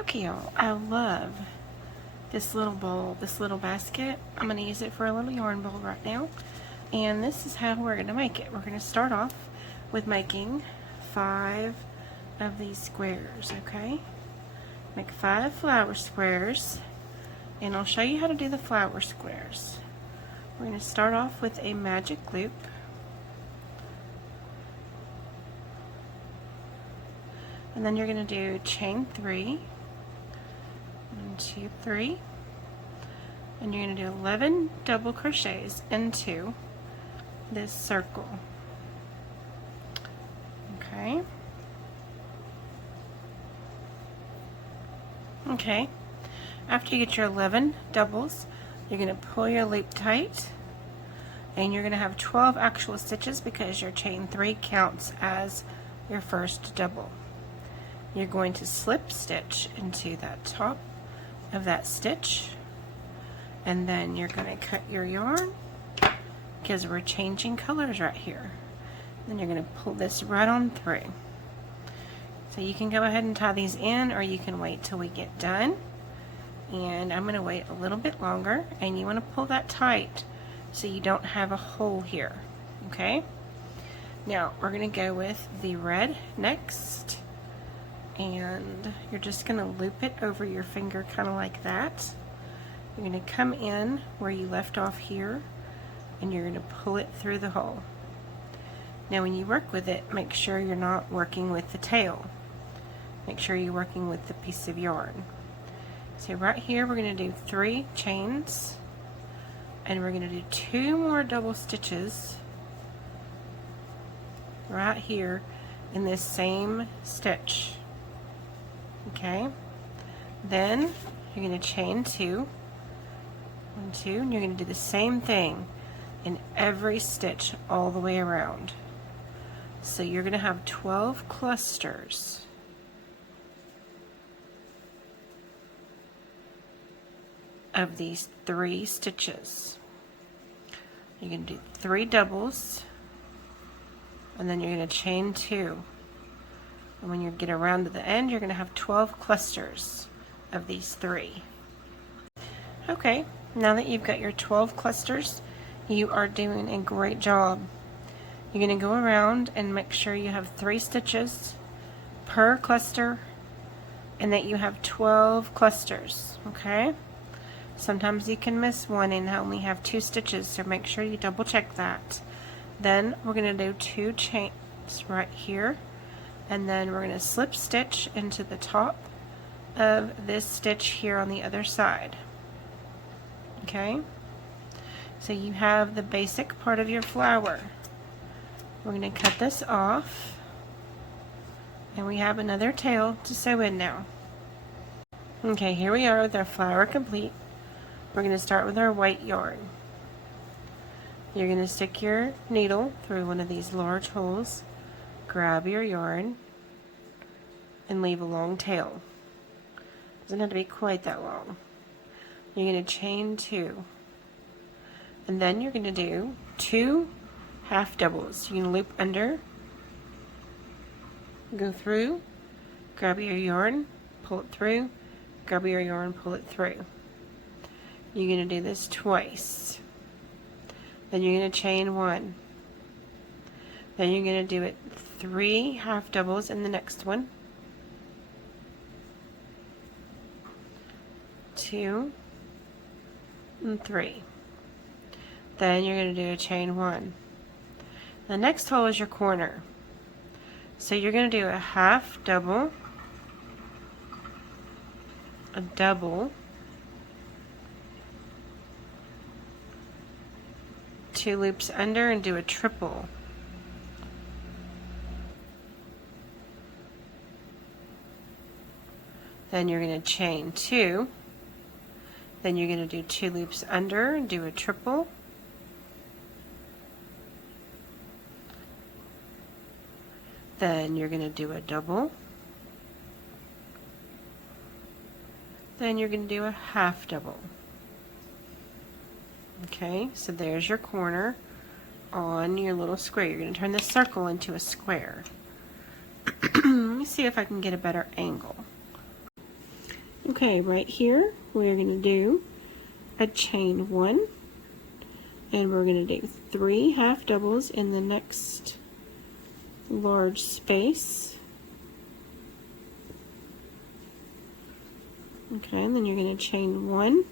Okay, y'all, I love this little bowl, this little basket. I'm going to use it for a little yarn bowl right now. And this is how we're going to make it. We're going to start off with making 5 of these squares, okay? Make 5 flower squares, and I'll show you how to do the flower squares. We're going to start off with a magic loop. And then you're going to do chain 3, 1, 2, 3, and you're going to do 11 double crochets into this circle. Okay. Okay. After you get your 11 doubles, you're going to pull your loop tight, and you're going to have 12 actual stitches because your chain 3 counts as your first double. You're going to slip stitch into that top of that stitch, and then you're going to cut your yarn because we're changing colors right here. Then you're going to pull this right on through. So you can go ahead and tie these in, or you can wait till we get done. And I'm going to wait a little bit longer, and you want to pull that tight so you don't have a hole here. Okay? Now we're going to go with the red next, and you're just going to loop it over your finger kind of like that. You're going to come in where you left off here, and you're going to pull it through the hole. Now when you work with it, make sure you're not working with the tail. Make sure you're working with the piece of yarn. So right here we're going to do 3 chains, and we're going to do 2 more double stitches right here in this same stitch. Okay, then you're going to chain 2, 1, 2, and you're going to do the same thing in every stitch all the way around. So you're going to have 12 clusters of these 3 stitches. You're going to do 3 doubles, and then you're going to chain 2. And when you get around to the end, you're going to have 12 clusters of these 3. Okay, now that you've got your 12 clusters, you are doing a great job. You're going to go around and make sure you have 3 stitches per cluster, and that you have 12 clusters, okay? Sometimes you can miss one and only have 2 stitches, so make sure you double check that. Then we're going to do 2 chains right here, and then we're going to slip stitch into the top of this stitch here on the other side. Okay? So you have the basic part of your flower. We're going to cut this off, and we have another tail to sew in now. Okay, here we are with our flower complete. We're going to start with our white yarn. You're going to stick your needle through one of these large holes, grab your yarn, and leave a long tail. Doesn't have to be quite that long. You're going to chain 2, and then you're going to do 2 half doubles. You're going to loop under, go through, grab your yarn, pull it through, grab your yarn, pull it through. You're going to do this twice. Then you're going to chain 1. Then you're going to do it 3 half doubles in the next one. 2 and 3. Then you're going to do a chain 1. The next hole is your corner. So you're going to do a half double, a double, 2 loops under, and do a triple. Then you're going to chain 2. Then you're going to do 2 loops under and do a triple. Then you're going to do a double. Then you're going to do a half double. Okay, so there's your corner on your little square. You're going to turn this circle into a square. Let me see if I can get a better angle. Okay, right here we're going to do a chain 1, and we're going to do 3 half doubles in the next large space. Okay, and then you're going to chain 1,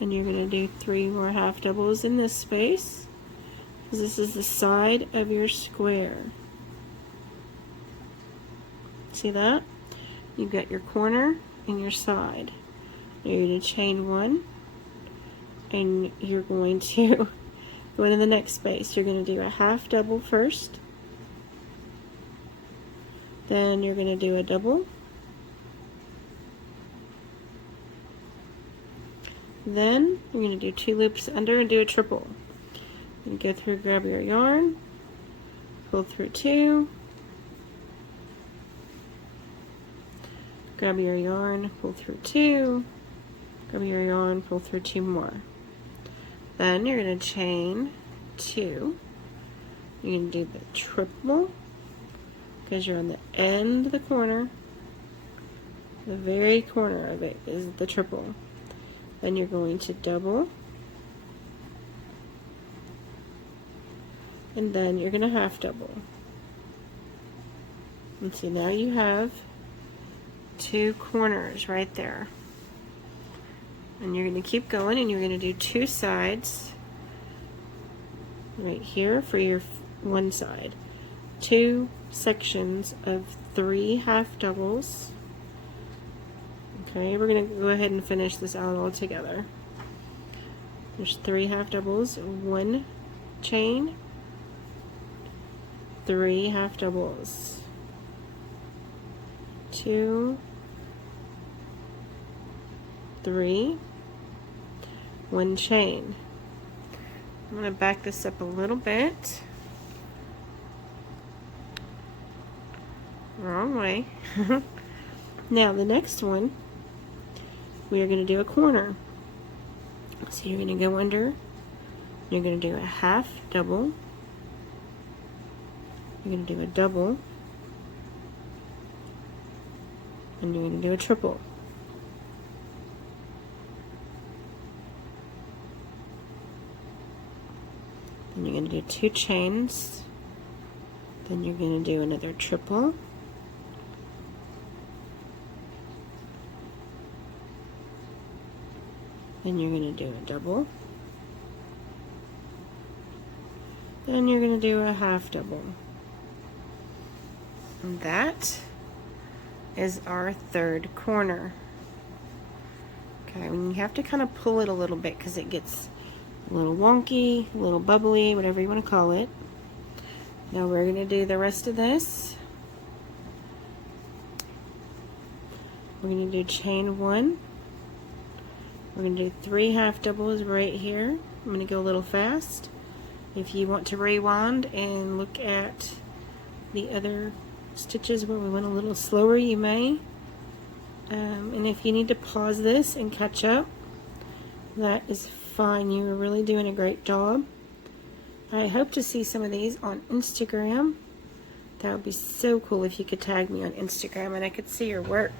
and you're going to do 3 more half doubles in this space, because this is the side of your square. See that? You've got your corner and your side. You're going to chain 1, and you're going to go into the next space. You're going to do a half double first, then you're going to do a double, then you're going to do 2 loops under and do a triple. You go through, grab your yarn, pull through 2, grab your yarn, pull through 2, grab your yarn, pull through 2 more. Then you're going to chain 2. You're going to do the triple, because you're on the end of the corner. The very corner of it is the triple. Then you're going to double, and then you're going to half double. And see, now you have 2 corners right there. And you're going to keep going, and you're going to do 2 sides right here for your one side. 2 sections of 3 half doubles. Okay, we're going to go ahead and finish this out all together. There's 3 half doubles, 1 chain, 3 half doubles, 2, 3, 1 chain. I'm going to back this up a little bit. Wrong way. Now the next one, we are going to do a corner. So you're going to go under, you're going to do a half double, you're going to do a double, and you're going to do a triple. Then you're going to do 2 chains, then you're going to do another triple, then you're going to do a double, then you're going to do a half double. And that is our 3rd corner. Okay, and you have to kind of pull it a little bit because it gets a little wonky, a little bubbly, whatever you want to call it. Now we're going to do the rest of this. We're going to do chain 1. We're going to do 3 half doubles right here. I'm going to go a little fast. If you want to rewind and look at the other stitches where we went a little slower, you may. And if you need to pause this and catch up, that is fine. You were really doing a great job. I hope to see some of these on Instagram. That would be so cool if you could tag me on Instagram and I could see your work.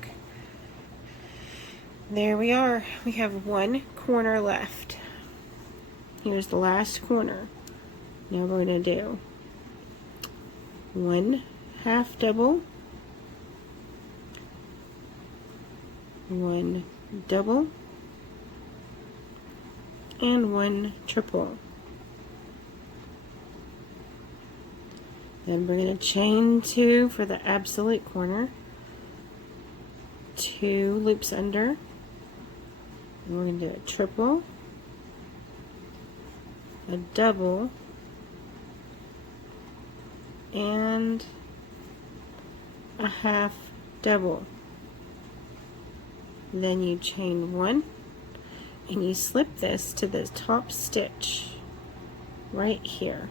There we are. We have 1 corner left. Here's the last corner. Now we're going to do 1 half double, 1 double, and 1 triple. Then we're going to chain 2 for the absolute corner, 2 loops under, and we're going to do a triple, a double, and a half double. Then you chain 1 and you slip this to the top stitch right here.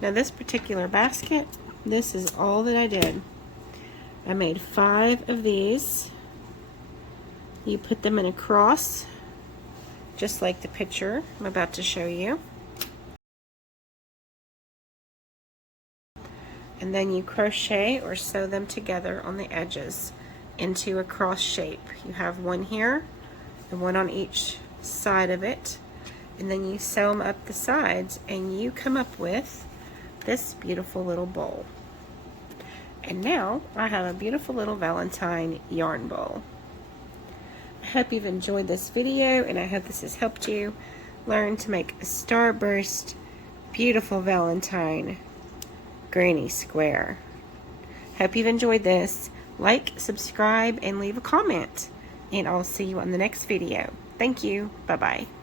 Now this particular basket, this is all that I did. I made 5 of these. You put them in a cross, just like the picture I'm about to show you. and then you crochet or sew them together on the edges into a cross shape. You have one here and one on each side of it, and then you sew them up the sides and you come up with this beautiful little bowl. And now I have a beautiful little Valentine yarn bowl. I hope you've enjoyed this video, and I hope this has helped you learn to make a Starburst beautiful Valentine Granny Square. Hope you've enjoyed this. Like, subscribe, and leave a comment. And I'll see you on the next video. Thank you. Bye-bye.